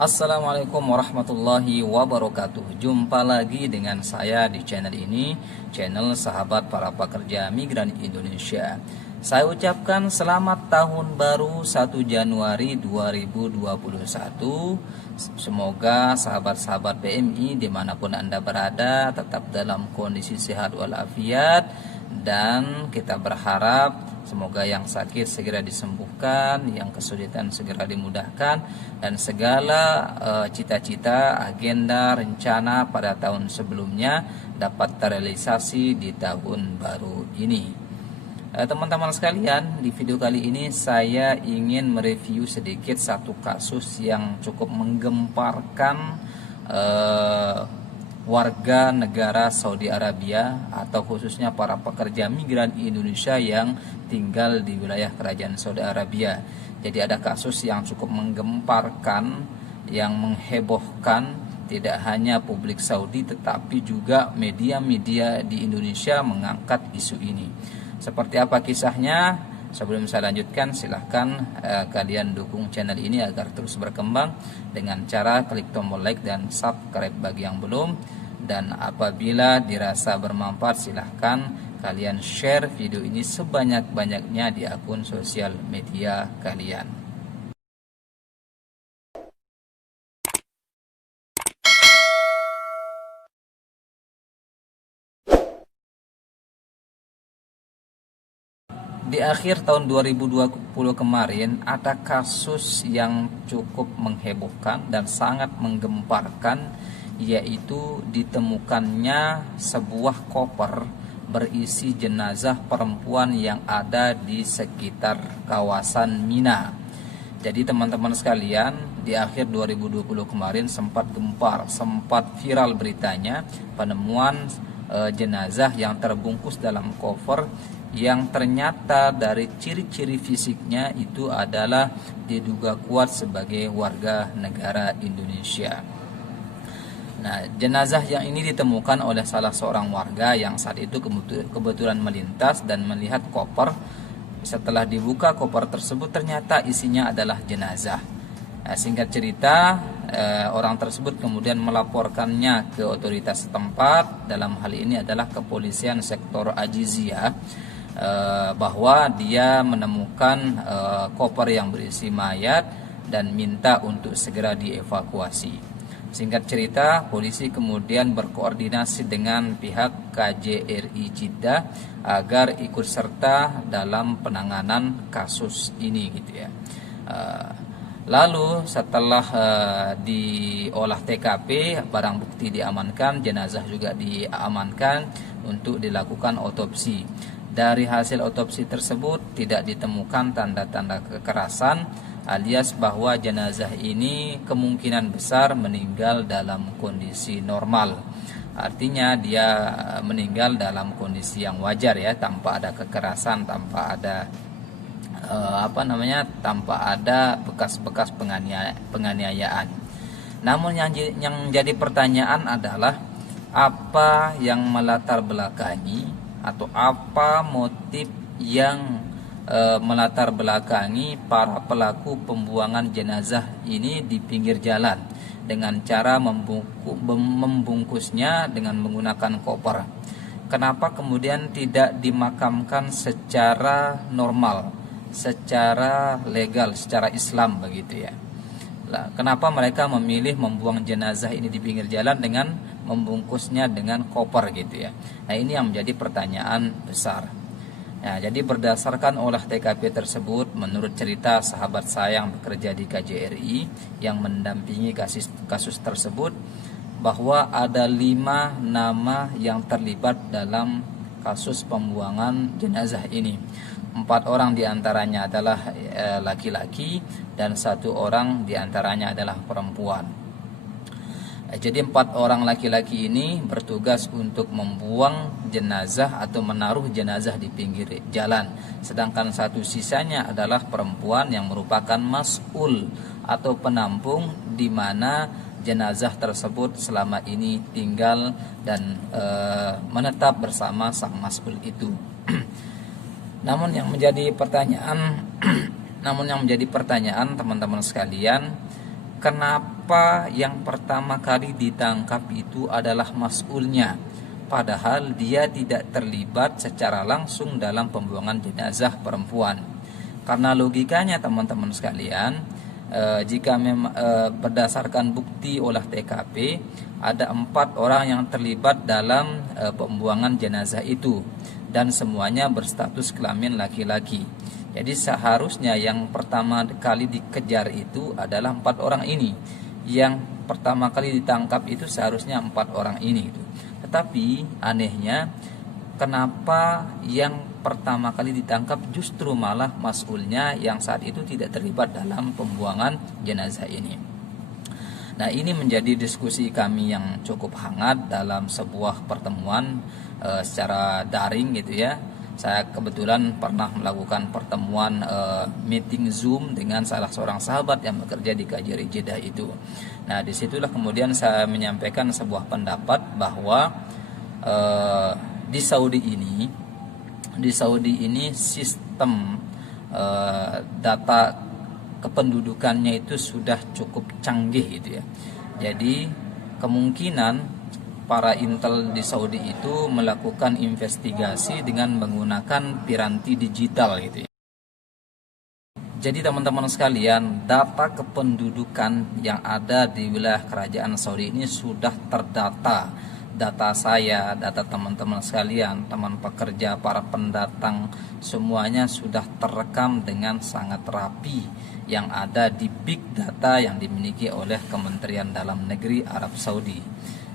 Assalamualaikum warahmatullahi wabarakatuh. Jumpa lagi dengan saya di channel ini, channel sahabat para pekerja migran Indonesia. Saya ucapkan selamat tahun baru 1 Januari 2021. Semoga sahabat-sahabat PMI dimanapun Anda berada tetap dalam kondisi sehat walafiat, dan kita berharap semoga yang sakit segera disembuhkan, yang kesulitan segera dimudahkan, dan segala cita-cita, agenda, rencana pada tahun sebelumnya dapat terrealisasi di tahun baru ini. Teman-teman sekalian, di video kali ini saya ingin mereview sedikit satu kasus yang cukup menggemparkan warga negara Saudi Arabia, atau khususnya para pekerja migran Indonesia yang tinggal di wilayah kerajaan Saudi Arabia. Jadi ada kasus yang cukup menggemparkan, yang menghebohkan tidak hanya publik Saudi tetapi juga media-media di Indonesia mengangkat isu ini. Seperti apa kisahnya? Sebelum saya lanjutkan, silahkan kalian dukung channel ini agar terus berkembang dengan cara klik tombol like dan subscribe bagi yang belum. Dan apabila dirasa bermanfaat, silahkan kalian share video ini sebanyak-banyaknya di akun sosial media kalian. Di akhir tahun 2020 kemarin ada kasus yang cukup menghebohkan dan sangat menggemparkan, yaitu ditemukannya sebuah koper berisi jenazah perempuan yang ada di sekitar kawasan Mina. Jadi teman-teman sekalian, di akhir 2020 kemarin sempat gempar, sempat viral beritanya penemuan jenazah yang terbungkus dalam koper yang ternyata dari ciri-ciri fisiknya itu adalah diduga kuat sebagai warga negara Indonesia. Nah, jenazah yang ini ditemukan oleh salah seorang warga yang saat itu kebetulan melintas dan melihat koper. Setelah dibuka koper tersebut, ternyata isinya adalah jenazah. Nah, singkat cerita, orang tersebut kemudian melaporkannya ke otoritas setempat, dalam hal ini adalah kepolisian sektor Ajizia, bahwa dia menemukan koper yang berisi mayat dan minta untuk segera dievakuasi. Singkat cerita, polisi kemudian berkoordinasi dengan pihak KJRI Jeddah agar ikut serta dalam penanganan kasus ini, gitu ya. Lalu setelah diolah TKP, barang bukti diamankan, jenazah juga diamankan untuk dilakukan otopsi. Dari hasil otopsi tersebut tidak ditemukan tanda-tanda kekerasan, alias bahwa jenazah ini kemungkinan besar meninggal dalam kondisi normal. Artinya dia meninggal dalam kondisi yang wajar ya, tanpa ada kekerasan, tanpa ada tanpa ada bekas-bekas penganiayaan. Namun yang jadi pertanyaan adalah apa yang melatar belakangi atau apa motif yang melatar belakangi para pelaku pembuangan jenazah ini di pinggir jalan dengan cara membungkusnya dengan menggunakan koper. Kenapa kemudian tidak dimakamkan secara normal, secara legal, secara Islam begitu ya? Kenapa mereka memilih membuang jenazah ini di pinggir jalan dengan membungkusnya dengan koper gitu ya? Nah, ini yang menjadi pertanyaan besar. Nah, jadi berdasarkan olah TKP tersebut, menurut cerita sahabat saya yang bekerja di KJRI yang mendampingi kasus tersebut, bahwa ada 5 nama yang terlibat dalam kasus pembuangan jenazah ini. 4 orang diantaranya adalah laki-laki dan 1 orang diantaranya adalah perempuan. Jadi 4 orang laki-laki ini bertugas untuk membuang jenazah atau menaruh jenazah di pinggir jalan. Sedangkan 1 sisanya adalah perempuan yang merupakan mas'ul atau penampung, di mana jenazah tersebut selama ini tinggal dan menetap bersama sang mas'ul itu. Namun yang menjadi pertanyaan teman-teman sekalian, kenapa yang pertama kali ditangkap itu adalah mas'ulnya, padahal dia tidak terlibat secara langsung dalam pembuangan jenazah perempuan. Karena logikanya teman-teman sekalian, jika berdasarkan bukti olah TKP, ada 4 orang yang terlibat dalam pembuangan jenazah itu, dan semuanya berstatus kelamin laki-laki. Jadi seharusnya yang pertama kali dikejar itu adalah 4 orang ini. Yang pertama kali ditangkap itu seharusnya 4 orang ini. Tetapi anehnya, kenapa yang pertama kali ditangkap justru malah mas'ulnya yang saat itu tidak terlibat dalam pembuangan jenazah ini. Nah, ini menjadi diskusi kami yang cukup hangat dalam sebuah pertemuan secara daring gitu ya. Saya kebetulan pernah melakukan pertemuan meeting Zoom dengan salah seorang sahabat yang bekerja di KJRI Jeddah itu. Nah, disitulah kemudian saya menyampaikan sebuah pendapat bahwa di Saudi ini sistem data kependudukannya itu sudah cukup canggih gitu ya. Jadi kemungkinan para intel di Saudi itu melakukan investigasi dengan menggunakan piranti digital gitu ya. Jadi teman-teman sekalian, data kependudukan yang ada di wilayah kerajaan Saudi ini sudah terdata. Data saya, data teman-teman sekalian, teman pekerja, para pendatang, semuanya sudah terekam dengan sangat rapi yang ada di big data yang dimiliki oleh Kementerian Dalam Negeri Arab Saudi.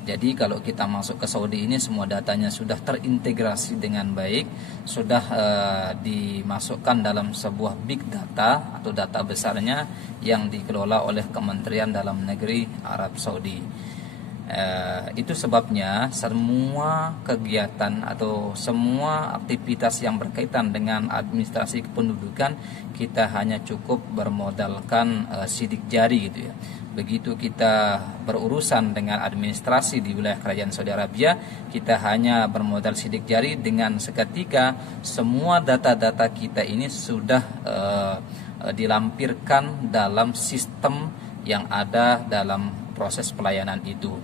Jadi kalau kita masuk ke Saudi ini, semua datanya sudah terintegrasi dengan baik, sudah dimasukkan dalam sebuah big data atau data besarnya yang dikelola oleh Kementerian Dalam Negeri Arab Saudi. Itu sebabnya semua kegiatan atau semua aktivitas yang berkaitan dengan administrasi kependudukan kita hanya cukup bermodalkan sidik jari gitu ya. Begitu kita berurusan dengan administrasi di wilayah kerajaan Saudi Arabia, kita hanya bermodal sidik jari, dengan seketika semua data-data kita ini sudah dilampirkan dalam sistem yang ada dalam proses pelayanan itu.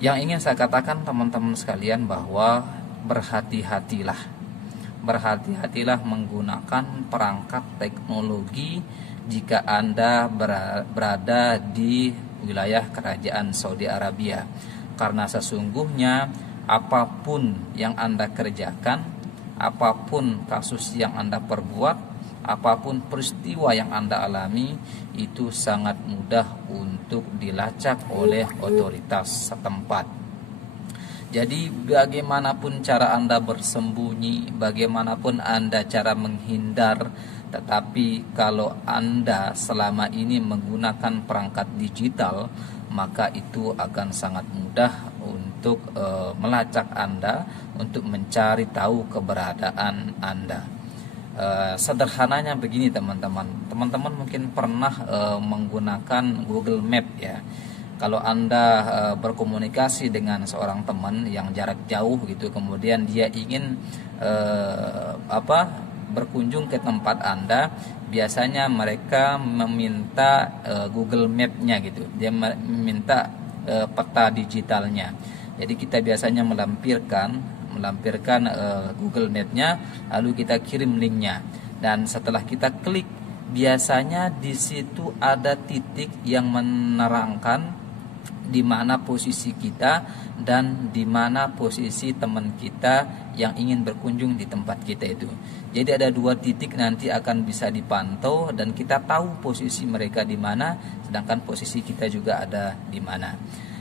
Yang ingin saya katakan teman-teman sekalian bahwa berhati-hatilah menggunakan perangkat teknologi jika Anda berada di wilayah kerajaan Saudi Arabia, karena sesungguhnya apapun yang Anda kerjakan, apapun kasus yang Anda perbuat, apapun peristiwa yang Anda alami, itu sangat mudah untuk dilacak oleh otoritas setempat. Jadi bagaimanapun cara Anda bersembunyi, bagaimanapun Anda cara menghindar, tetapi kalau Anda selama ini menggunakan perangkat digital, maka itu akan sangat mudah untuk melacak Anda, untuk mencari tahu keberadaan Anda. Sederhananya begini teman-teman mungkin pernah menggunakan Google Map ya. Kalau Anda berkomunikasi dengan seorang teman yang jarak jauh gitu, kemudian dia ingin berkunjung ke tempat Anda, biasanya mereka meminta Google Map-nya gitu. Dia meminta peta digitalnya. Jadi kita biasanya melampirkan Google Map-nya, lalu kita kirim linknya, dan setelah kita klik, biasanya di situ ada titik yang menerangkan di mana posisi kita dan di mana posisi teman kita yang ingin berkunjung di tempat kita itu. Jadi ada 2 titik nanti akan bisa dipantau dan kita tahu posisi mereka di mana, sedangkan posisi kita juga ada di mana.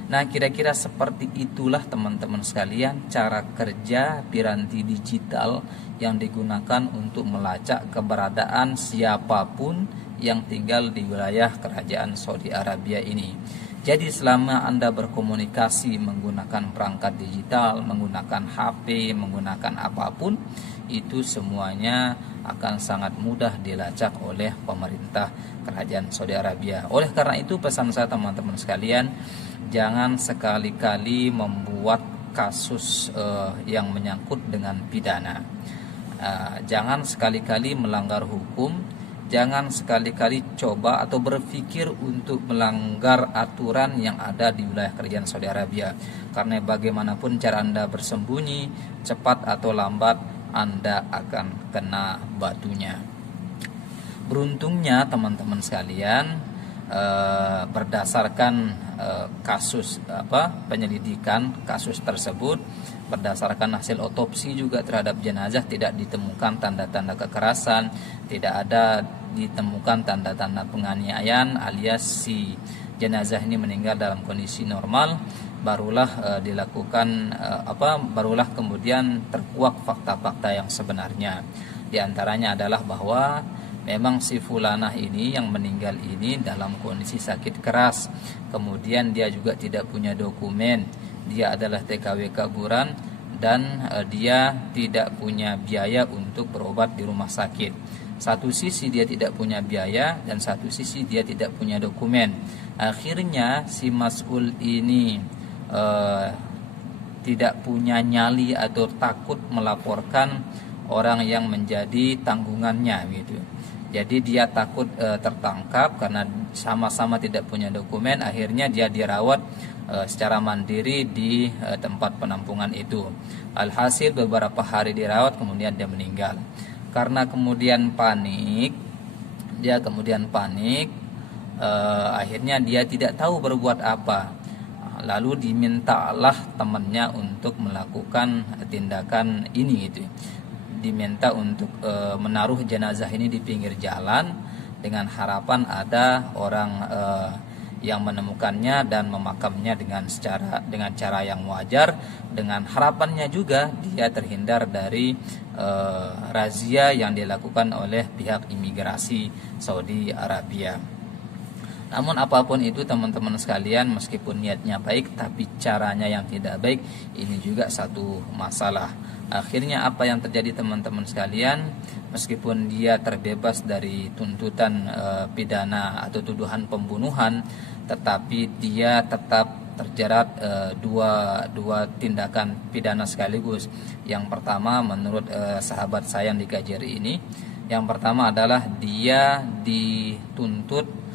Nah, kira-kira seperti itulah teman-teman sekalian cara kerja piranti digital yang digunakan untuk melacak keberadaan siapapun yang tinggal di wilayah kerajaan Saudi Arabia ini. Jadi selama Anda berkomunikasi menggunakan perangkat digital, menggunakan HP, menggunakan apapun, itu semuanya akan sangat mudah dilacak oleh pemerintah kerajaan Saudi Arabia. Oleh karena itu pesan saya teman-teman sekalian, jangan sekali-kali membuat kasus yang menyangkut dengan pidana. Jangan sekali-kali melanggar hukum jangan sekali-kali coba atau berpikir untuk melanggar aturan yang ada di wilayah kerajaan Saudi Arabia. Karena bagaimanapun cara Anda bersembunyi, cepat atau lambat Anda akan kena batunya. Beruntungnya teman-teman sekalian, berdasarkan kasus penyelidikan kasus tersebut, berdasarkan hasil otopsi juga terhadap jenazah tidak ditemukan tanda-tanda kekerasan, tidak ada ditemukan tanda-tanda penganiayaan alias si jenazah ini meninggal dalam kondisi normal. Barulah barulah kemudian terkuak fakta-fakta yang sebenarnya. Di antaranya adalah bahwa memang si fulanah ini yang meninggal ini dalam kondisi sakit keras. Kemudian dia juga tidak punya dokumen. Dia adalah TKW kuburan dan dia tidak punya biaya untuk berobat di rumah sakit. Satu sisi dia tidak punya biaya dan satu sisi dia tidak punya dokumen. Akhirnya si mas'ul ini tidak punya nyali atau takut melaporkan orang yang menjadi tanggungannya gitu. Jadi dia takut tertangkap karena sama-sama tidak punya dokumen. Akhirnya dia dirawat secara mandiri di tempat penampungan itu. Alhasil beberapa hari dirawat, kemudian dia meninggal. Karena kemudian panik, akhirnya dia tidak tahu berbuat apa. Lalu dimintalah temannya untuk melakukan tindakan ini gitu. Diminta untuk menaruh jenazah ini di pinggir jalan dengan harapan ada orang yang menemukannya dan memakamnya dengan cara yang wajar, dengan harapannya juga dia terhindar dari razia yang dilakukan oleh pihak imigrasi Saudi Arabia. Namun apapun itu teman-teman sekalian, meskipun niatnya baik tapi caranya yang tidak baik, ini juga satu masalah. Akhirnya apa yang terjadi teman-teman sekalian, meskipun dia terbebas dari tuntutan pidana atau tuduhan pembunuhan, tetapi dia tetap terjerat dua tindakan pidana sekaligus. Yang pertama menurut sahabat saya yang di KJRI ini, yang pertama adalah dia dituntut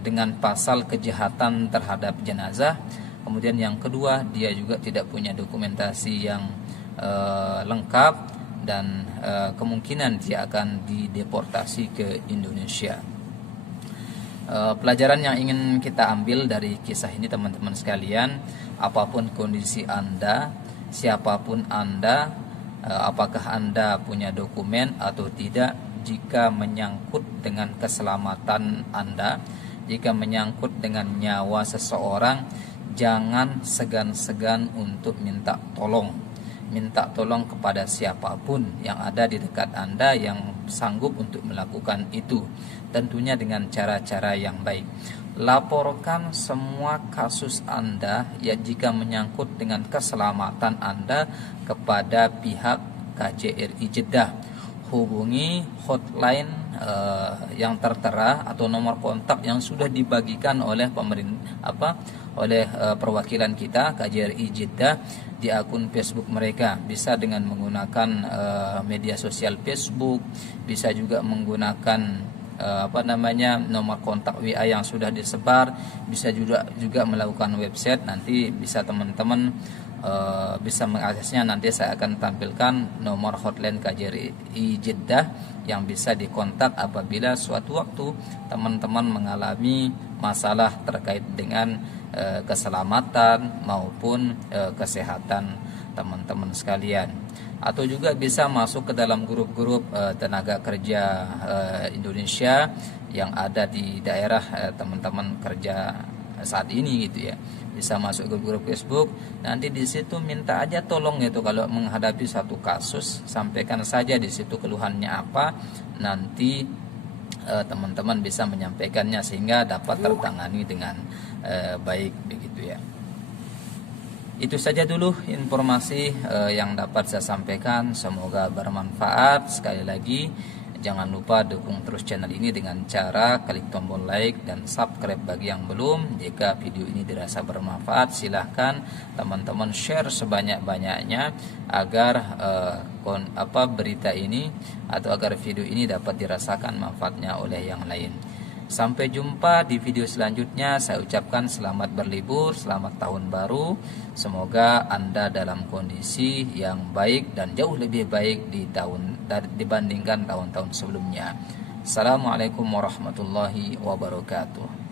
dengan pasal kejahatan terhadap jenazah. Kemudian yang kedua, dia juga tidak punya dokumentasi yang lengkap dan kemungkinan dia akan dideportasi ke Indonesia. Pelajaran yang ingin kita ambil dari kisah ini teman-teman sekalian, apapun kondisi Anda, siapapun Anda, apakah Anda punya dokumen atau tidak, jika menyangkut dengan keselamatan Anda, jika menyangkut dengan nyawa seseorang, jangan segan-segan untuk minta tolong kepada siapapun yang ada di dekat Anda yang sanggup untuk melakukan itu, tentunya dengan cara-cara yang baik. Laporkan semua kasus Anda ya jika menyangkut dengan keselamatan Anda kepada pihak KJRI Jeddah. Hubungi hotline yang tertera atau nomor kontak yang sudah dibagikan oleh perwakilan kita KJRI Jeddah di akun Facebook mereka. Bisa dengan menggunakan media sosial Facebook, bisa juga menggunakan nomor kontak WA yang sudah disebar, bisa juga melakukan website. Nanti bisa teman-teman bisa mengaksesnya. Nanti saya akan tampilkan nomor hotline KJRI Jeddah yang bisa dikontak apabila suatu waktu teman-teman mengalami masalah terkait dengan keselamatan maupun kesehatan teman-teman sekalian. Atau juga bisa masuk ke dalam grup-grup tenaga kerja Indonesia yang ada di daerah teman-teman kerja saat ini gitu ya. Bisa masuk ke grup Facebook, nanti di situ minta aja tolong gitu kalau menghadapi satu kasus, sampaikan saja di situ keluhannya apa, nanti teman-teman bisa menyampaikannya sehingga dapat tertangani dengan baik begitu ya. Itu saja dulu informasi yang dapat saya sampaikan, semoga bermanfaat. Sekali lagi, Jangan lupa dukung terus channel ini dengan cara klik tombol like dan subscribe bagi yang belum. Jika video ini dirasa bermanfaat, silahkan teman-teman share sebanyak-banyaknya agar berita ini atau agar video ini dapat dirasakan manfaatnya oleh yang lain. Sampai jumpa di video selanjutnya. Saya ucapkan selamat berlibur, selamat tahun baru. Semoga Anda dalam kondisi yang baik dan jauh lebih baik dibandingkan tahun-tahun sebelumnya. Assalamualaikum warahmatullahi wabarakatuh.